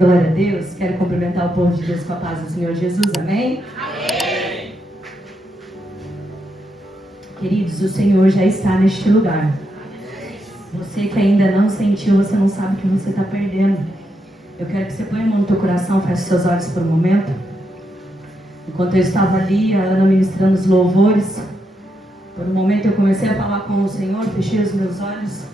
Glória a Deus. Quero cumprimentar o povo de Deus com a paz do Senhor Jesus. Amém? Amém. Queridos, o Senhor já está neste lugar. Você que ainda não sentiu, você não sabe o que você está perdendo. Eu quero que você ponha a mão no teu coração, feche seus olhos por um momento. Enquanto eu estava ali, a Ana ministrando os louvores, por um momento eu comecei a falar com o Senhor, fechei os meus olhos.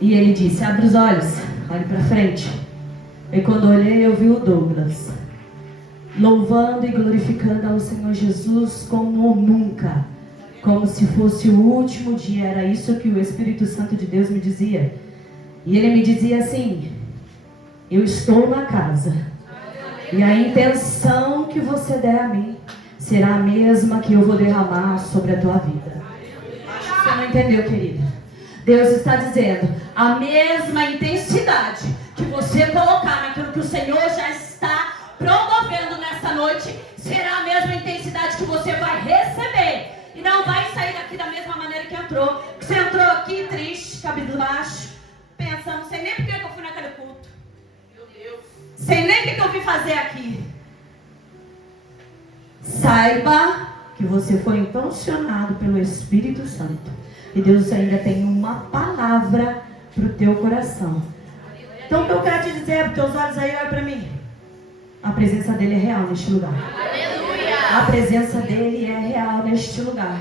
E Ele disse, abre os olhos, olhe para frente. E quando eu olhei, eu vi o Douglas louvando e glorificando ao Senhor Jesus como nunca, como se fosse o último dia. Era isso que o Espírito Santo de Deus me dizia. E Ele me dizia assim, eu estou na casa, e a intenção que você der a mim será a mesma que eu vou derramar sobre a tua vida. Acho que você não entendeu, querida. Deus está dizendo, a mesma intensidade que você colocar naquilo que o Senhor já está promovendo nessa noite, será a mesma intensidade que você vai receber. E não vai sair daqui da mesma maneira que entrou. Você entrou aqui triste, cabisbaixo, pensando, não sei nem por que eu fui naquele culto. Meu Deus. Sei nem o que eu vim fazer aqui. Saiba que você foi impulsionado pelo Espírito Santo. E Deus ainda tem uma palavra para o teu coração. Então o que eu quero te dizer, para os teus olhos aí, olha para mim. A presença dele é real neste lugar. A presença dele é real neste lugar.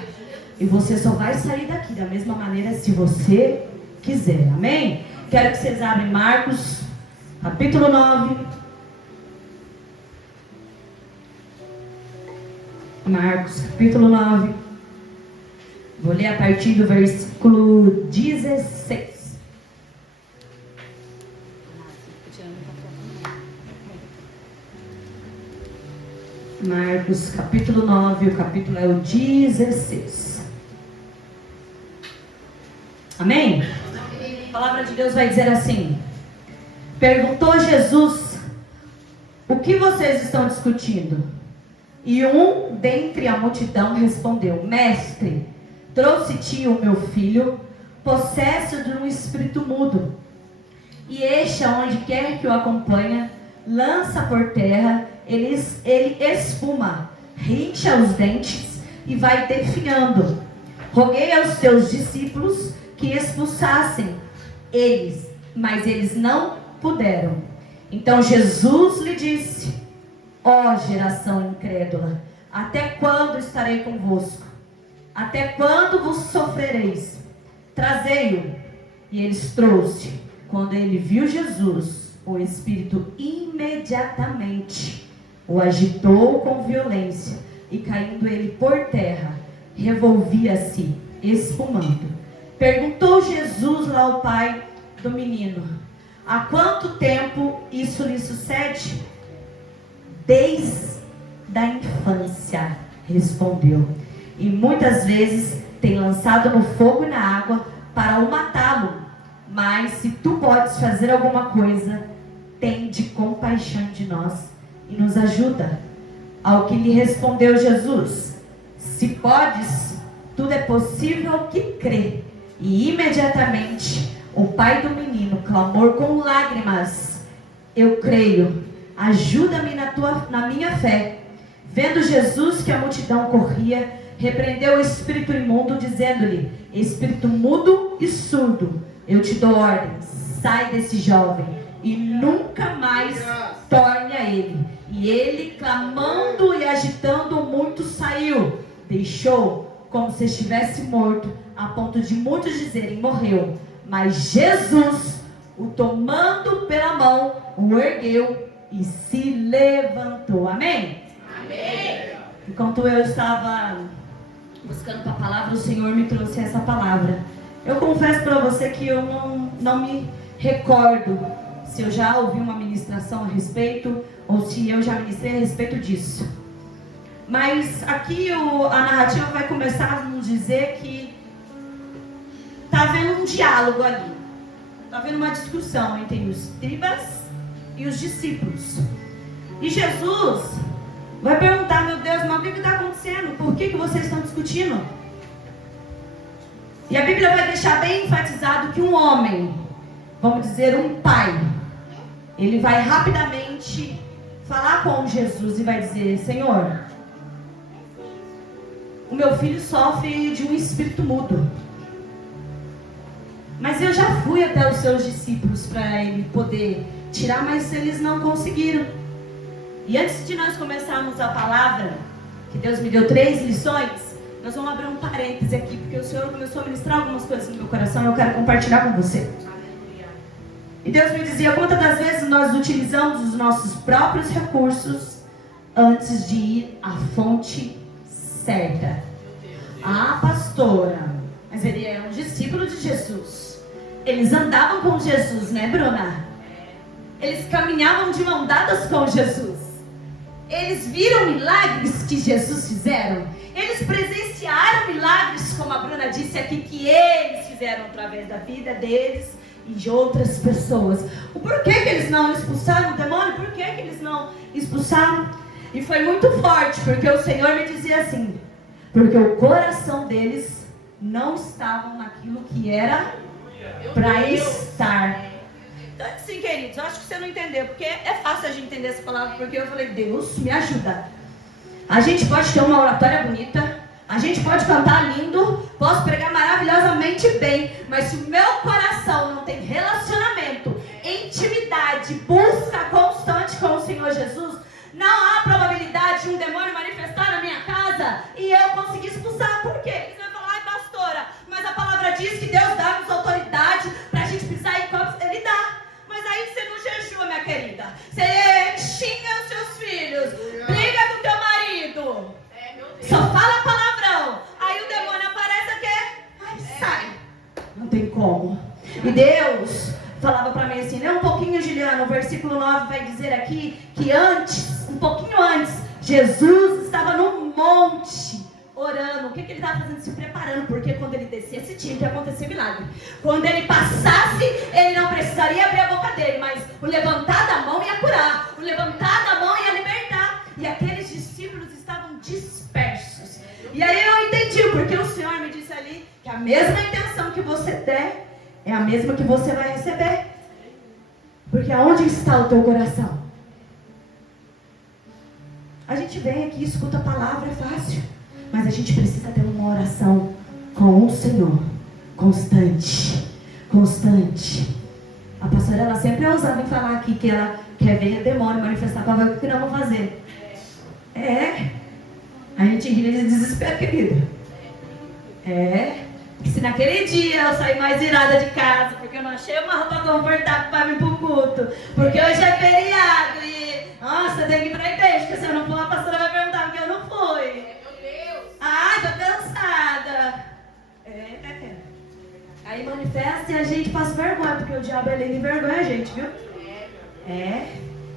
E você só vai sair daqui da mesma maneira se você quiser. Amém? Quero que vocês abrem Marcos, capítulo 9. Marcos, capítulo 9. Vou ler a partir do versículo 16. Marcos, capítulo 9, o capítulo é o 16. Amém? A palavra de Deus vai dizer assim: perguntou Jesus, o que vocês estão discutindo? E um dentre a multidão respondeu, mestre, trouxe-te o meu filho, possesso de um espírito mudo. E este, aonde quer que o acompanha, lança por terra, ele espuma, rincha os dentes e vai definhando. Roguei aos teus discípulos que expulsassem eles, mas eles não puderam. Então Jesus lhe disse, ó geração incrédula, até quando estarei convosco? Até quando vos sofrereis? Trazei-o. E eles trouxe. Quando ele viu Jesus, o Espírito imediatamente o agitou com violência, e caindo ele por terra, revolvia-se, espumando. Perguntou Jesus lá ao pai do menino, há quanto tempo isso lhe sucede? Desde a infância, respondeu. E muitas vezes tem lançado no fogo e na água para o matá-lo. Mas se tu podes fazer alguma coisa, tende compaixão de nós e nos ajuda. Ao que lhe respondeu Jesus, se podes, tudo é possível ao que crê. E imediatamente o pai do menino clamou com lágrimas, eu creio, ajuda-me na minha fé. Vendo Jesus que a multidão corria, repreendeu o espírito imundo, dizendo-lhe, espírito mudo e surdo, eu te dou ordem, sai desse jovem e nunca mais torne a ele. E ele, clamando e agitando muito, saiu, deixou como se estivesse morto, a ponto de muitos dizerem, morreu. Mas Jesus, o tomando pela mão, o ergueu e se levantou. Amém? Amém. Enquanto eu estava buscando a palavra, o Senhor me trouxe essa palavra. Eu confesso para você que eu não me recordo se eu já ouvi uma ministração a respeito, ou se eu já ministrei a respeito disso. Mas aqui a narrativa vai começar a nos dizer que está havendo um diálogo ali. Está havendo uma discussão entre os escribas e os discípulos. E Jesus vai perguntar, meu Deus, mas o que está acontecendo? Por que vocês estão discutindo? E a Bíblia vai deixar bem enfatizado que um homem vamos dizer, um pai, ele vai rapidamente falar com Jesus e vai dizer: Senhor, o meu filho sofre de um espírito mudo. Mas eu já fui até os seus discípulos para ele poder tirar, mas eles não conseguiram. E antes de nós começarmos a palavra, que Deus me deu 3 lições, nós vamos abrir um parêntese aqui, porque o Senhor começou a ministrar algumas coisas no meu coração e eu quero compartilhar com você. E Deus me dizia: quantas das vezes nós utilizamos os nossos próprios recursos antes de ir à fonte certa? Ah, pastora, mas ele era um discípulo de Jesus. Eles andavam com Jesus, né, Bruna? Eles caminhavam de mão dadas com Jesus. Eles viram milagres que Jesus fizeram. Eles presenciaram milagres, como a Bruna disse aqui, que eles fizeram através da vida deles e de outras pessoas. O porquê que eles não expulsaram o demônio? Por que eles não expulsaram? E foi muito forte, porque o Senhor me dizia assim: porque o coração deles não estava naquilo que era para estar. Então, assim, queridos, eu acho que você não entendeu, porque é fácil a gente entender essa palavra, porque eu falei: Deus, me ajuda. A gente pode ter uma oratória bonita, a gente pode cantar lindo, posso pregar maravilhosamente bem, mas se o meu coração não tem relacionamento, intimidade, busca constante com o Senhor Jesus, não há probabilidade de um demônio manifestar na minha casa e eu conseguir expulsar. Por quê? Você vai falar: ai, pastora, mas a palavra diz que Deus dá-nos autoridade para a gente pisar em campos. Ele dá. Mas aí você não jejua, minha querida. Você xinga os seus filhos, briga com o teu marido, só fala palavrão. Aí o demônio aparece aqui, ai, sai. Não tem como. E Deus falava para mim assim, né? Um pouquinho, Juliana, o versículo 9 vai dizer aqui que antes, um pouquinho antes, Jesus estava num monte orando. O que ele estava fazendo? Se preparando, porque quando ele descesse tinha que acontecer milagre. Quando ele passasse, ele não precisaria abrir a boca dele, mas o levantar da mão ia curar, o levantar da mão ia libertar. E aqueles discípulos estavam dispersos. E aí eu entendi, porque o Senhor me disse ali que a mesma intenção que você der é a mesma que você vai receber. Porque aonde está o teu coração? A gente vem aqui, escuta a palavra, é fácil. Mas a gente precisa ter uma oração com o Senhor. Constante. Constante. A pastora, ela sempre é ousada em falar aqui que ela quer ver o demônio manifestar para ver o que não vão fazer. É. A gente ri de desespero, querida. É. Se naquele dia eu sair mais irada de casa, porque eu não achei uma roupa confortável para vir pro culto, porque hoje é feriado e, nossa, eu tenho que ir pra igreja, porque se eu não for, a pastora vai perguntar porque eu não fui. Ai, tô cansada. Aí manifesta e a gente passa vergonha, porque o diabo ele ainda envergonha a gente, viu?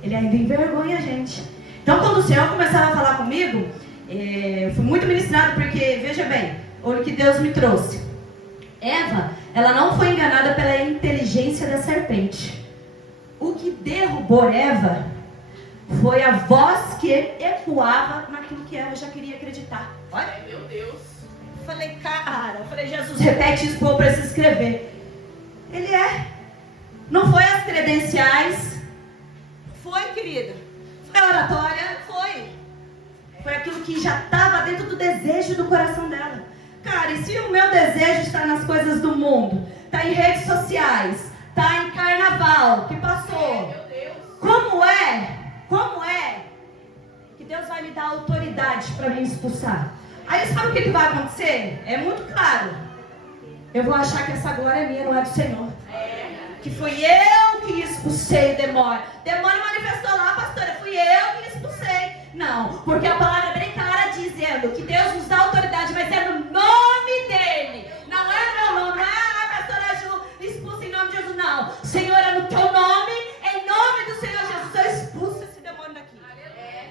Ele ainda envergonha a gente. Então quando o Senhor começava a falar comigo, eu fui muito ministrado, porque, veja bem, olha o que Deus me trouxe. Eva, ela não foi enganada pela inteligência da serpente. O que derrubou Eva foi a voz que ecoava naquilo que Eva já queria acreditar. Olha, meu Deus. Eu falei, Jesus, repete isso para eu preciso escrever. Ele é. Não foi as credenciais. Foi, querida. Foi a oratória, foi. Foi aquilo que já estava dentro do desejo do coração dela. Cara, e se o meu desejo está nas coisas do mundo, está em redes sociais, está em carnaval, que passou. Como é que Deus vai me dar autoridade para me expulsar? Aí sabe o que vai acontecer? É muito claro. Eu vou achar que essa glória é minha, não é do Senhor. Que fui eu que expulsei o demônio. O demônio manifestou lá, pastora, fui eu que expulsei. Não, porque a palavra é bem clara dizendo que Deus nos dá autoridade, mas é no nome dele. Não é meu nome, não é a pastora Ju, expulsa em nome de Jesus, não. Senhor, é no teu nome, em nome do Senhor Jesus, eu expulso esse demônio daqui.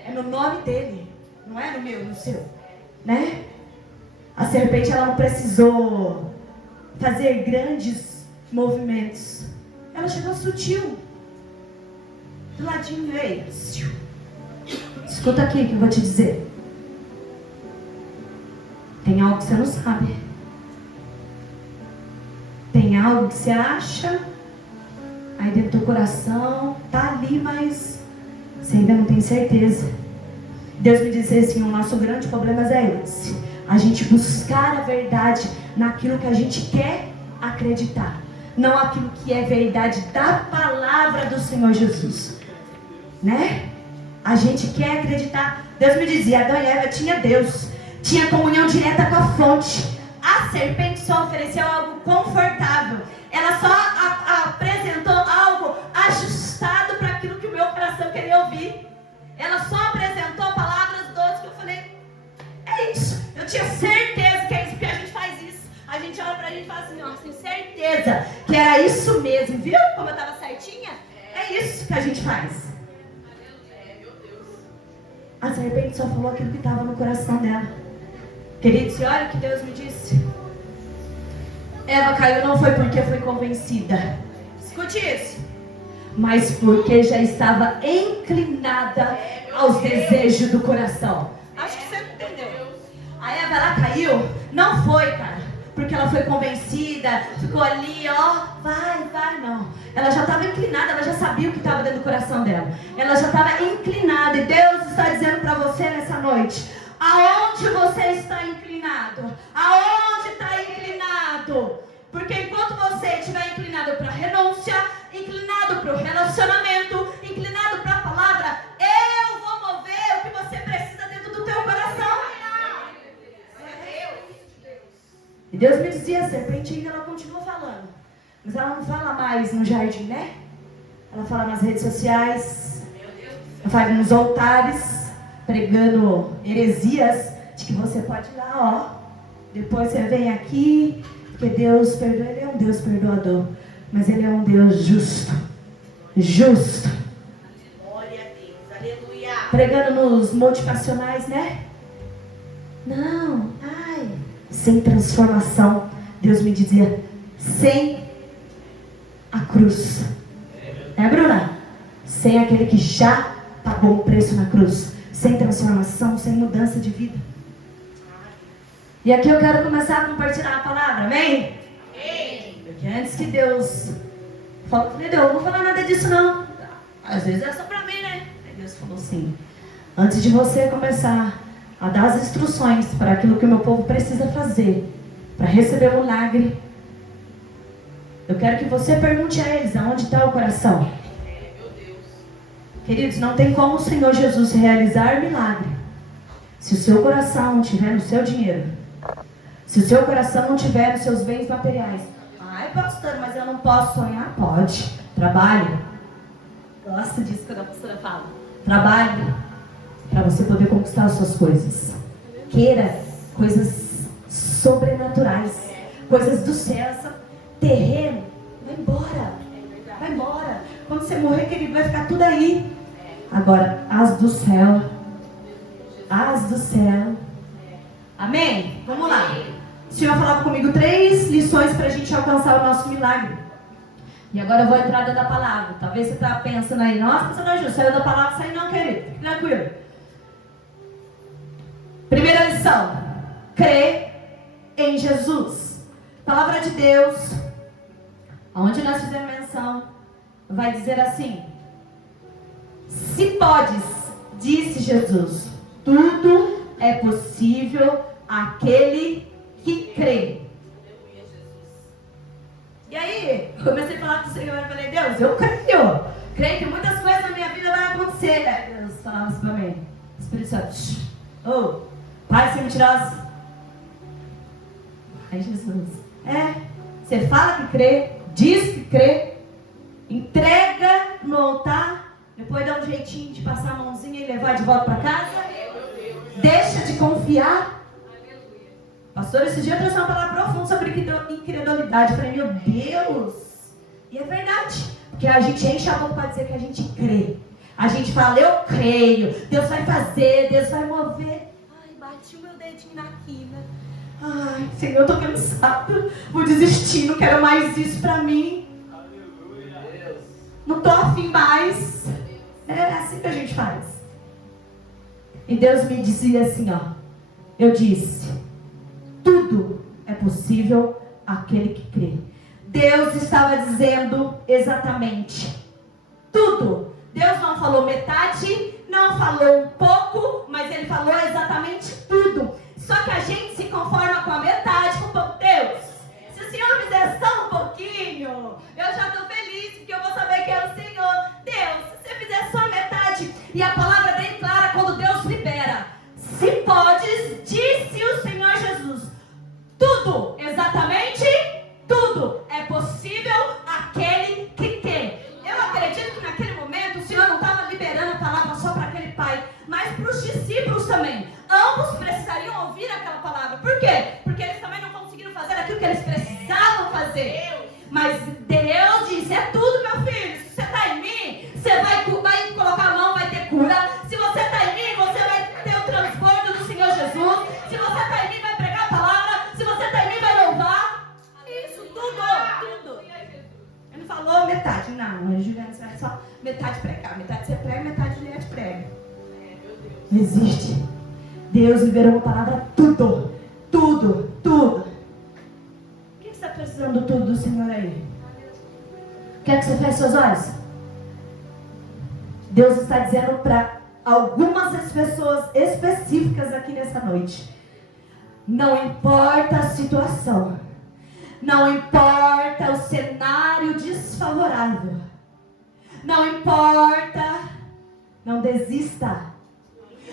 É no nome dele, não é no meu, no seu, né? A serpente, ela não precisou fazer grandes movimentos. Ela chegou sutil, do ladinho veio. Escuta aqui que eu vou te dizer. Tem algo que você não sabe. Tem algo que você acha aí dentro do teu coração, tá ali, mas você ainda não tem certeza. Deus me disse assim, o nosso grande problema é esse: a gente buscar a verdade naquilo que a gente quer acreditar, não aquilo que é verdade da palavra do Senhor Jesus, né? A gente quer acreditar. Deus me dizia, Adão e Eva tinha Deus, tinha comunhão direta com a fonte. A serpente só ofereceu algo confortável, ela só apresentou algo ajustado para aquilo que o meu coração queria ouvir. Ela só apresentou palavras doces que eu falei, é isso. Eu tinha certeza que é isso, porque a gente faz isso. A gente olha pra gente e fala assim, ó, tenho certeza que era isso mesmo. Viu como eu estava certinha? É isso que a gente faz. A serpente só falou aquilo que estava no coração dela. Queridos, e olha o que Deus me disse. Eva caiu não foi porque foi convencida. Escute isso. Mas porque já estava inclinada aos desejos do coração. Acho que você não entendeu. A Eva, ela caiu, não foi, cara, porque ela foi convencida, ficou ali, ó, vai, não. Ela já estava inclinada, ela já sabia o que estava dentro do coração dela. Ela já estava inclinada, e Deus está dizendo para você nessa noite, aonde você está inclinado? Aonde está inclinado? Porque enquanto você estiver inclinado para a renúncia, inclinado para o relacionamento, inclinado para a palavra, eu vou mover o que você precisa dentro do teu coração. E Deus me dizia, a serpente ainda ela continua falando, mas ela não fala mais no jardim, né? Ela fala nas redes sociais, ela fala nos altares, pregando heresias de que você pode ir lá, ó, depois você vem aqui, porque Deus perdoa. Ele é um Deus perdoador, mas Ele é um Deus justo. Glória a Deus, aleluia. Pregando nos motivacionais, né? Não, sem transformação. Deus me dizia, sem a cruz. Bruna? Sem aquele que já pagou o preço na cruz. Sem transformação, sem mudança de vida. E aqui eu quero começar a compartilhar a palavra, amém? Porque antes que Deus falou, Deus, eu não vou falar nada disso não. Às vezes é só pra mim, né? Aí Deus falou assim, antes de você começar a dar as instruções para aquilo que o meu povo precisa fazer, para receber o milagre, eu quero que você pergunte a eles, aonde está o coração? Queridos, não tem como o Senhor Jesus realizar milagre se o seu coração não estiver no seu dinheiro, se o seu coração não estiver nos seus bens materiais. Ai, pastor, mas eu não posso sonhar? Pode. Trabalhe. Gosto disso quando a pastora fala. Trabalhe para você poder conquistar as suas coisas. Queira coisas sobrenaturais, coisas do céu. Terreno, vai embora. Vai embora. Quando você morrer, querido, vai ficar tudo aí. Agora, as do céu. As do céu. Amém? Vamos lá. O Senhor falava comigo 3 lições para a gente alcançar o nosso milagre. E agora eu vou entrar dentro da palavra. Talvez você está pensando aí, nossa, você não ajuda, saiu da palavra, sai não, querido. Fique tranquilo. Primeira lição. Crê em Jesus. Palavra de Deus, onde nós fizemos menção, vai dizer assim: se podes, disse Jesus, tudo é possível àquele que crê. E aí, comecei a falar com o Senhor e falei, Deus, eu creio que muitas coisas na minha vida vão acontecer. Aí Deus falava assim pra mim, Espírito Santo, para de ser mentirosa. Aí Jesus, você fala que crê, diz que crê, entrega no altar, depois dá um jeitinho de passar a mãozinha e levar de volta para casa. Deixa de confiar. Pastor, esse dia eu trouxe uma palavra profunda sobre incredulidade. Eu falei, meu Deus. E é verdade. Porque a gente enche a boca para dizer que a gente crê. A gente fala, eu creio. Deus vai fazer, Deus vai mover. Ai, bati o meu dedinho na quina. Ai, Senhor, eu tô cansado. Vou desistir, não quero mais isso para mim. Não tô afim mais. É assim que a gente faz. E Deus me dizia assim, ó. Eu disse, tudo é possível àquele que crê. Deus estava dizendo exatamente tudo. Deus não falou metade, não falou um pouco, mas Ele falou exatamente tudo. Só que a gente se conforma com a metade, com o pouco. Deus, se o Senhor me der só um pouquinho, eu já estou feliz, porque eu vou saber que é o Senhor. Deus, se você fizer só a metade. E a palavra é bem clara quando Deus libera. Se podes, disse o Senhor Jesus, tudo, exatamente tudo, é possível aquele que quer. Eu acredito que naquele momento o Senhor não estava liberando a palavra só para aquele pai, mas para os discípulos também. Ambos precisariam ouvir aquela palavra. Por quê? Porque eles também não conseguiram fazer aquilo que eles precisavam fazer. Mas Deus disse, é tudo, meu filho. Se você está em mim, você vai colocar a mão, vai ter cura. Se você está em mim, você vai ter o transbordo do Senhor Jesus. Se você está em mim, vai pregar a palavra. Se você está em mim, vai louvar. Isso, tudo. Ele não falou metade, não. Juliana, você vai só metade pregar. Metade você prega, metade Juliana prega. Não existe. Deus liberou uma palavra tudo. O que você está precisando tudo do Senhor aí? Quer que você feche seus olhos? Deus está dizendo para algumas pessoas específicas aqui nessa noite. Não importa a situação. Não importa o cenário desfavorável. Não importa. Não desista.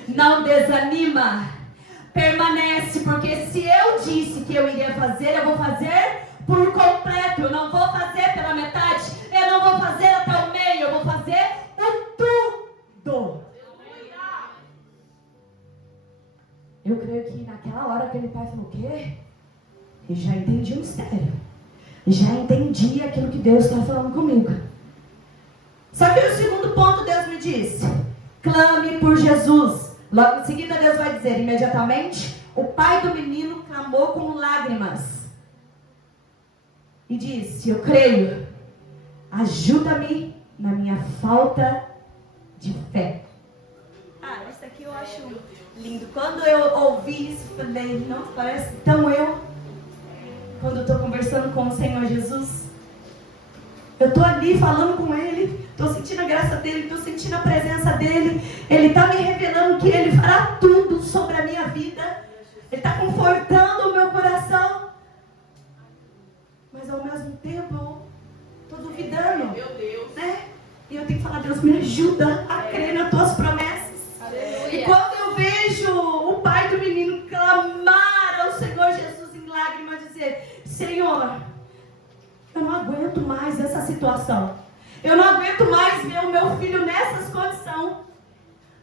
Não desanima. Permanece, porque se eu disse que eu iria fazer, eu vou fazer por completo. Eu não vou fazer pela metade. Eu não vou fazer até o meio. Eu vou fazer o tudo. Eu creio que naquela hora aquele pai falou, o quê? Eu já entendi o mistério. Já entendi aquilo que Deus está falando comigo. Só que o segundo ponto Deus me disse, clame por Jesus. Logo em seguida Deus vai dizer, imediatamente, o pai do menino clamou com lágrimas. E disse, eu creio, ajuda-me na minha falta de fé. Isso aqui eu acho lindo. Quando eu ouvi isso, falei, não parece tão eu. Quando eu estou conversando com o Senhor Jesus, eu estou ali falando com Ele, estou sentindo a graça dEle, estou sentindo a presença dEle. Ele está me revelando que Ele fará tudo sobre a minha vida. Ele está confortando o meu coração. Mas ao mesmo tempo, eu estou duvidando. Meu Deus. Né? E eu tenho que falar, Deus, me ajuda a crer nas Tuas promessas. Aleluia. E quando eu vejo o pai do menino clamar ao Senhor Jesus em lágrimas, dizer, Senhor, eu não aguento mais essa situação. Eu não aguento mais ver o meu filho nessas condições.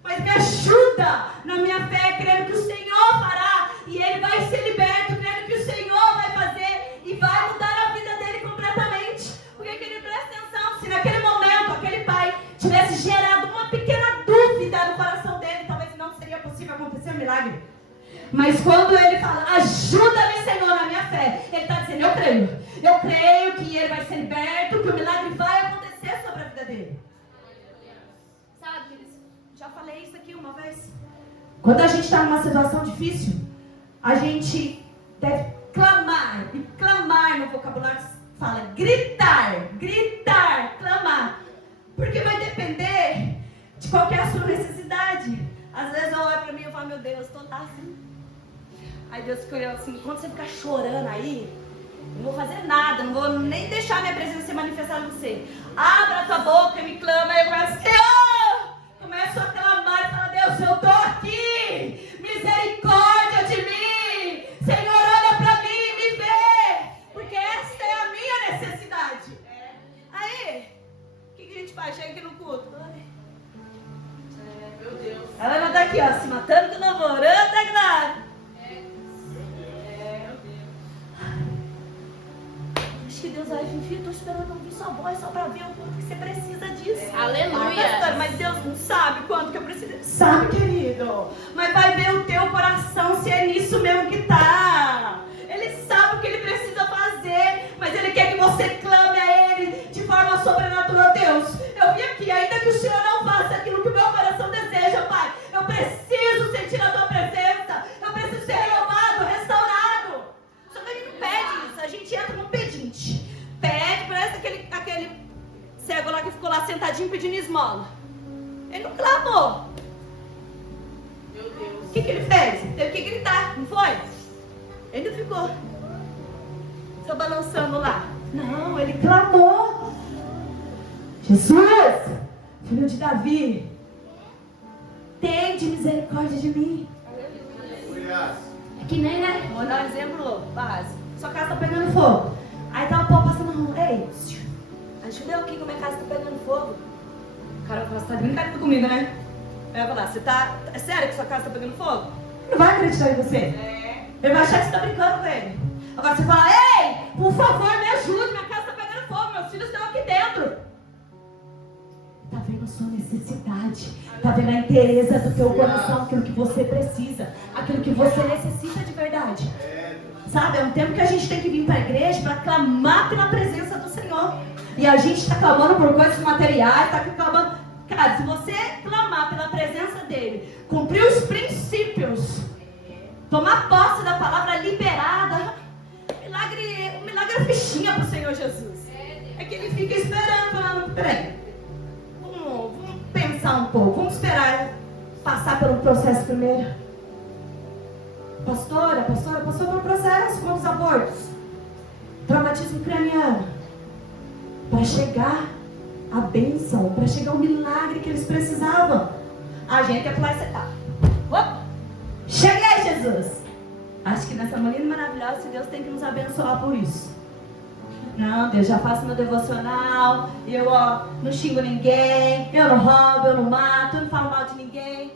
Mas me ajuda na minha fé, crendo que o Senhor fará. E ele vai ser liberto, crendo que o Senhor vai fazer. E vai mudar a vida dele completamente. Porque, querido, presta atenção. Se naquele momento aquele pai tivesse gerado uma pequena dúvida no coração dele, talvez não seria possível acontecer um milagre. Mas quando ele fala, ajuda-me, Senhor, na minha fé, ele está dizendo, eu creio. Eu creio que ele vai ser liberto, que o milagre vai acontecer sobre a vida dele. Sabe, já falei isso aqui uma vez. Quando a gente está numa situação difícil, a gente deve clamar. E clamar no vocabulário fala gritar, clamar. Porque vai depender de qual que é a sua necessidade. Às vezes eu olho para mim e falo, meu Deus, estou lá assim. Aí Deus fica assim, quando você ficar chorando aí, não vou fazer nada, não vou nem deixar minha presença se manifestar em você. Abra a tua boca e me clama. Aí eu começo, Senhor! Começo a clamar e falo, Deus, eu estou aqui. Misericórdia de mim. Senhor, olha para mim e me vê. Porque essa é a minha necessidade. Aí, o que a gente faz? Chega aqui no culto. Meu Deus. Ela vai estar aqui, ó, se matando com louvor. Anda, Glória. Que Deus vai vir, filho, estou esperando ouvir sua voz só para ver o quanto que você precisa disso. Aleluia. Mas Deus não sabe quanto que eu preciso. Sabe, querido. Mas vai ver o teu coração se é nisso mesmo que tá. Ele sabe o que ele precisa fazer, mas ele quer que você clame a ele de forma sobrenatural. Deus, eu vim aqui, ainda que o Senhor não faça aquilo que o meu coração deseja, Pai. Eu preciso sentir a tua presença. Eu preciso ser renovado, restaurado. Só que a gente não pede isso, a gente entra num pedinte. sentadinho pedindo esmola. Ele não clamou. Meu Deus. O que ele fez? Teve que gritar, não foi? Ele não ficou só balançando lá. Não, ele clamou. Jesus, filho de Davi, tende misericórdia de mim. É que nem, né? Vou dar um exemplo básico. Sua casa tá pegando fogo. Aí tá o povo passando na rua. Ei, ajuda eu aqui que minha casa tá pegando fogo. O cara vai falar, você tá brincando comigo, né? Aí vai falar, você tá... É sério que sua casa tá pegando fogo? Ele não vai acreditar em você. Ele vai achar que você tá brincando com ele. Agora você fala, ei, por favor, me ajude, minha casa tá pegando fogo, meus filhos estão aqui dentro. Tá vendo a sua necessidade, tá vendo a inteireza do teu coração, aquilo que você precisa, aquilo que você necessita de verdade. Sabe, é um tempo que a gente tem que vir para a igreja para clamar pela presença do Senhor. E a gente está clamando por coisas materiais, está clamando. Cara, se você clamar pela presença dele, cumprir os princípios, tomar posse da palavra liberada, o milagre é fichinha para o Senhor Jesus. É que ele fica esperando, falando, peraí, vamos pensar um pouco, vamos esperar passar pelo processo primeiro. Pastora, passou pelo processo, quantos abortos? Traumatismo craniano. Para chegar a bênção, para chegar o milagre que eles precisavam. A gente é pular essa etapa. Opa! Cheguei, Jesus! Acho que nessa manhã maravilhosa, Deus tem que nos abençoar por isso. Não, Deus, já faço meu devocional, eu não xingo ninguém, eu não roubo, eu não mato, eu não falo mal de ninguém.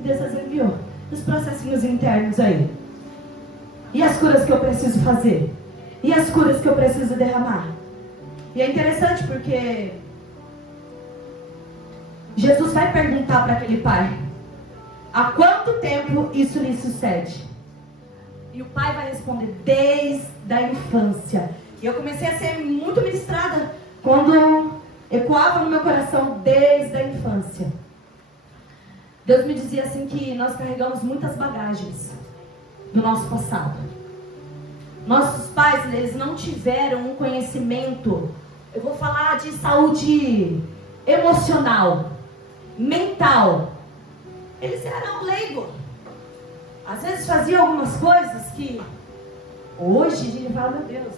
Deus enviou os processinhos internos aí. E as curas que eu preciso fazer? E as curas que eu preciso derramar? E é interessante porque Jesus vai perguntar para aquele pai: há quanto tempo isso lhe sucede? E o pai vai responder: desde a infância. E eu comecei a ser muito ministrada quando ecoava no meu coração desde a infância. Deus me dizia assim que nós carregamos muitas bagagens do nosso passado. Nossos pais, eles não tiveram um conhecimento, eu vou falar de saúde emocional, mental. Eles eram leigos. Às vezes faziam algumas coisas que hoje a gente fala, meu Deus,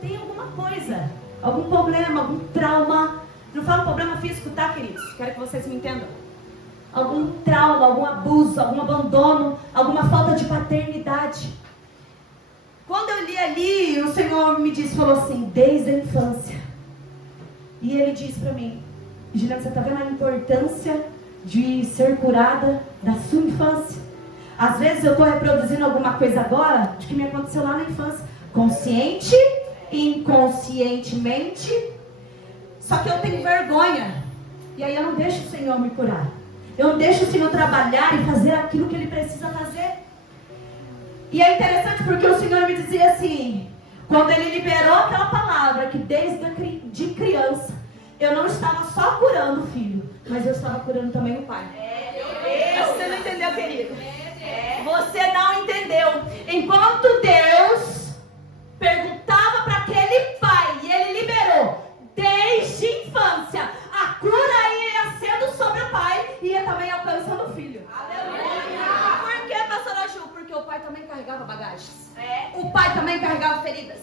tem alguma coisa, algum problema, algum trauma. Não falo problema físico, tá, queridos? Quero que vocês me entendam. Algum trauma, algum abuso, algum abandono, alguma falta de paternidade. Quando eu li ali, o Senhor me disse, falou assim, desde a infância. E Ele disse para mim, Juliana, você está vendo a importância de ser curada da sua infância? Às vezes eu estou reproduzindo alguma coisa agora de que me aconteceu lá na infância. Consciente, inconscientemente. Só que eu tenho vergonha. E aí eu não deixo o Senhor me curar. Eu não deixo o Senhor trabalhar e fazer aquilo que Ele precisa fazer. E é interessante porque o Senhor me dizia assim, quando Ele liberou aquela palavra, que desde criança, eu não estava só curando o filho, mas eu estava curando também o pai. Você não entendeu, querido? Você não entendeu. Enquanto Deus perguntava para aquele pai, e Ele liberou, desde a infância, a cura ia sendo sobre o pai e ia também alcançando o filho. Aleluia! Por que, pastora Ju? Porque o pai também carregava bagagens. O pai também carregava feridas.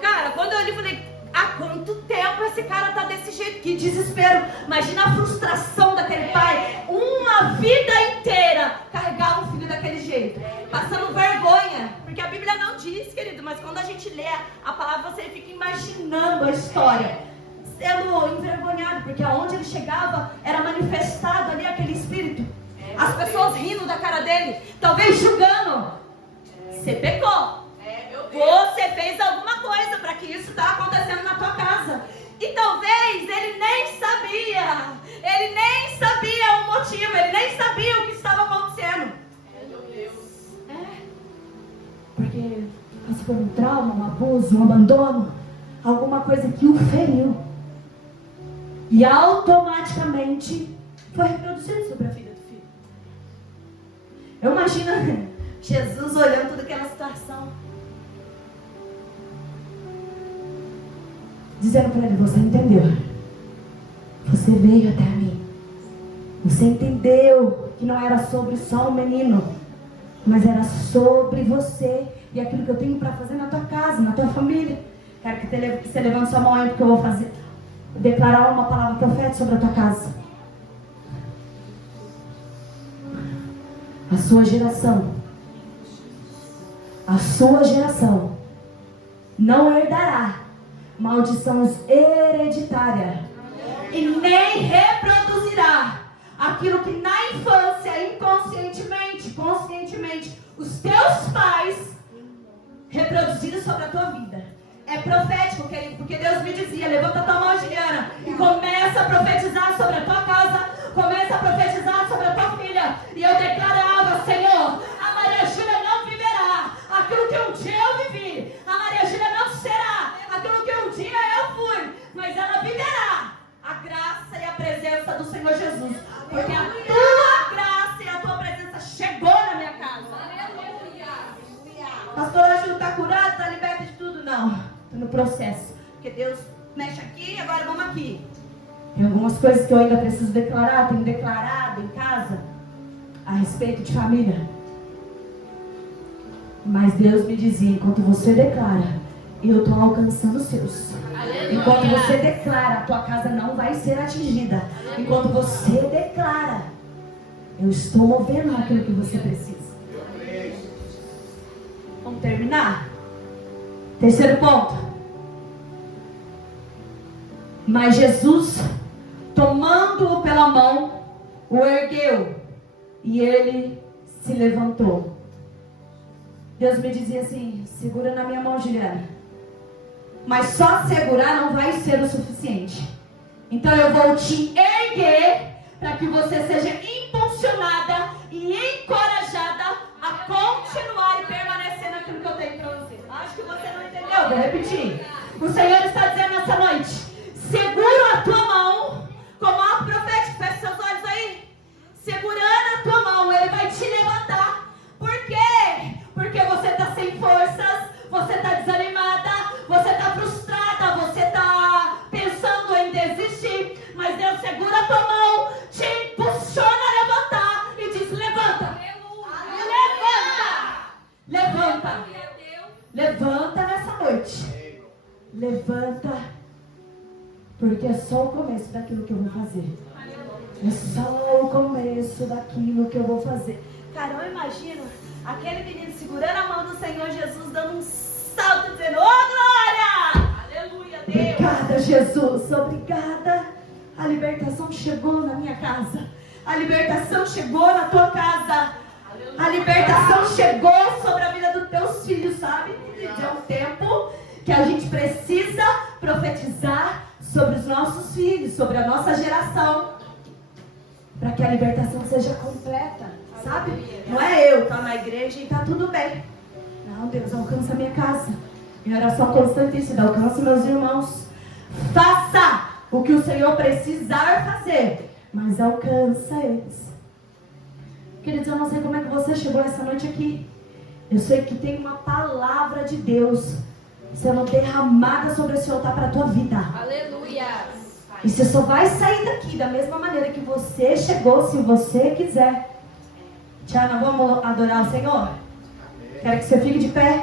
Cara, quando eu li, falei, há quanto tempo esse cara tá desse jeito? Que desespero. Imagina a frustração daquele pai. Uma vida inteira carregar um filho daquele jeito. Passando vergonha. Porque a Bíblia não diz, querido, mas quando a gente lê a palavra, você fica imaginando a história. Sendo envergonhado, porque aonde ele chegava, era manifestado ali aquele espírito. As pessoas rindo da cara dele, talvez julgando. Você pecou. Você fez alguma coisa para que isso está acontecendo na tua casa. E talvez ele nem sabia. Ele nem sabia o motivo. Ele nem sabia o que estava acontecendo. Porque passou por um trauma, um abuso, um abandono. Alguma coisa que o feriu. E automaticamente foi reproduzido sobre a vida do filho. Eu imagino Jesus olhando toda aquela situação. dizendo para ele: você entendeu? Você veio até mim. Você entendeu que não era sobre só um menino, mas era sobre você e aquilo que eu tenho para fazer na tua casa, na tua família. Quero que você levante sua mão aí, porque eu vou declarar uma palavra profética sobre a tua casa. A sua geração não herdará maldições hereditárias e nem reproduzirá aquilo que na infância, inconscientemente, conscientemente, os teus pais reproduziram sobre a tua vida. É profético, querido, porque Deus me dizia: levanta a tua mão, Juliana, e começa a profetizar sobre a tua casa, começa a profetizar sobre a tua filha. E eu declarava: Senhor, a Maria Júlia não viverá aquilo que um dia eu vivi, a Maria Júlia não será aquilo que um dia eu fui, mas ela viverá a graça e a presença do Senhor Jesus, porque a tua graça e a tua presença chegou na minha casa. Pastora, Júlia está curada, está liberta de tudo? Não, estou no processo, porque Deus mexe aqui, agora vamos aqui. Tem algumas coisas que eu ainda preciso declarar, tenho declarado em casa a respeito de família. Mas Deus me dizia: enquanto você declara, eu estou alcançando os seus. Enquanto você declara, a tua casa não vai ser atingida. Enquanto você declara, eu estou movendo aquilo que você precisa. Vamos terminar? Terceiro ponto. Mas Jesus, tomando-o pela mão, o ergueu e ele se levantou. Deus me dizia assim: segura na minha mão, Juliana. Mas só segurar não vai ser o suficiente. Então eu vou te erguer para que você seja impulsionada e encorajada a continuar e permanecer naquilo que eu tenho para você. Acho que você não entendeu, vou repetir. O Senhor está dizendo nessa noite: segura a tua mão, como a profética, fecha seus olhos aí. Segurando a tua mão, Ele vai te levantar. Por quê? Porque você está sem forças, você está desanimada, você está frustrada, você está pensando em desistir. Mas Deus segura a tua mão, te impulsiona a levantar e diz: levanta. Levanta. Levanta nessa noite. Levanta. Porque é só o começo daquilo que eu vou fazer. É só o começo daquilo que eu vou fazer. Cara, eu imagino aquele menino segurando a mão do Senhor Jesus, dando um salto, dizendo: oh, glória! Aleluia, Deus! Obrigada, Jesus, obrigada. A libertação chegou na minha casa. A libertação chegou na tua casa. A libertação chegou sobre a vida dos teus filhos, sabe? É um tempo que a gente precisa profetizar sobre os nossos filhos, sobre a nossa geração, para que a libertação seja completa, sabe? Não é eu estar na igreja e tá tudo bem. Não, Deus, alcança a minha casa. Minha oração constantíssima: alcança meus irmãos. Faça o que o Senhor precisar fazer, mas alcança eles. Queridos, eu não sei como é que você chegou essa noite aqui. Eu sei que tem uma palavra de Deus sendo derramada sobre esse altar para a tua vida. Aleluia. E você só vai sair daqui da mesma maneira que você chegou, se você quiser. Tiana, vamos adorar o Senhor? Quero que você fique de pé.